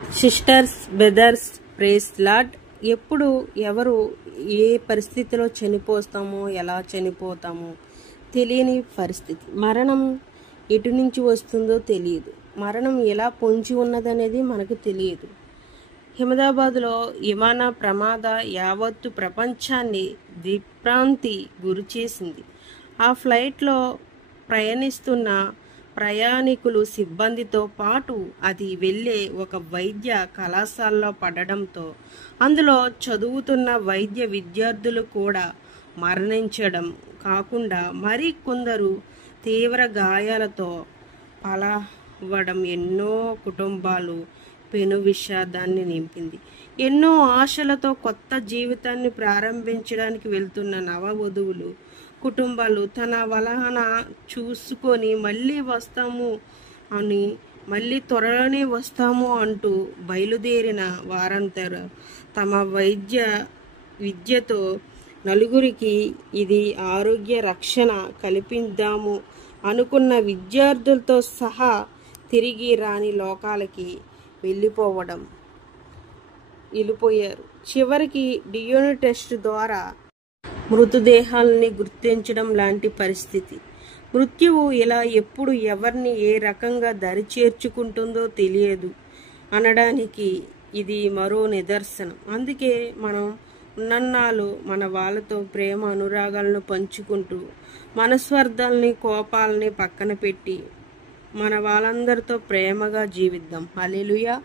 Sisters, brothers, praise lord. ఎప్పుడు ఎవరు ఏ పరిస్థితిలో చనిపోతామో, ఎలా చనిపోతామో తెలియని పరిస్థితి. మరణం ఎటు నుంచి వస్తుందో తెలియదు. మరణం ఎలా పొంచి ఉన్నదనేది మనకు తెలియదు. అహ్మదాబాద్లో విమాన ప్రమాద యావత్తు ప్రపంచాన్ని దిగ్భ్రాంతి గురిచేసింది. ఆ ఫ్లైట్లో ప్రయాణిస్తున్న ప్రయాణికులు సిబ్బందితో పాటు అది వెళ్ళే ఒక వైద్య కళాశాలలో పడడంతో అందులో చదువుతున్న వైద్య విద్యార్థులు కూడా మరణించడం కాకుండా మరి కొందరు తీవ్ర గాయాలతో పాలవ్వడం ఎన్నో కుటుంబాలు పెను విషాదాన్ని నింపింది. ఎన్నో ఆశలతో కొత్త జీవితాన్ని ప్రారంభించడానికి వెళ్తున్న నవవధువులు కుటుంబాలు తన వలన చూసుకొని మళ్ళీ వస్తాము అని, మళ్ళీ త్వరలోనే వస్తాము అంటూ బయలుదేరిన వారందరూ తమ విద్యతో నలుగురికి ఇది ఆరోగ్య రక్షణ కల్పిద్దాము అనుకున్న విద్యార్థులతో సహా తిరిగి రాని లోకాలకి వెళ్ళిపోయారు. చివరికి డిఎన్ఏ టెస్ట్ ద్వారా మృతదేహాలని గుర్తించడం లాంటి పరిస్థితి. మృత్యువు ఇలా ఎప్పుడు ఎవరిని ఏ రకంగా దరి చేర్చుకుంటుందో తెలియదు అనడానికి ఇది మరో నిదర్శనం. అందుకే మనం ఉన్నన్నాళ్ళు మన వాళ్ళతో ప్రేమ అనురాగాలను పంచుకుంటూ మనస్వార్థాలని కోపాలని పక్కన పెట్టి మన వాళ్ళందరితో ప్రేమగా జీవిద్దాం. హల్లెలూయా.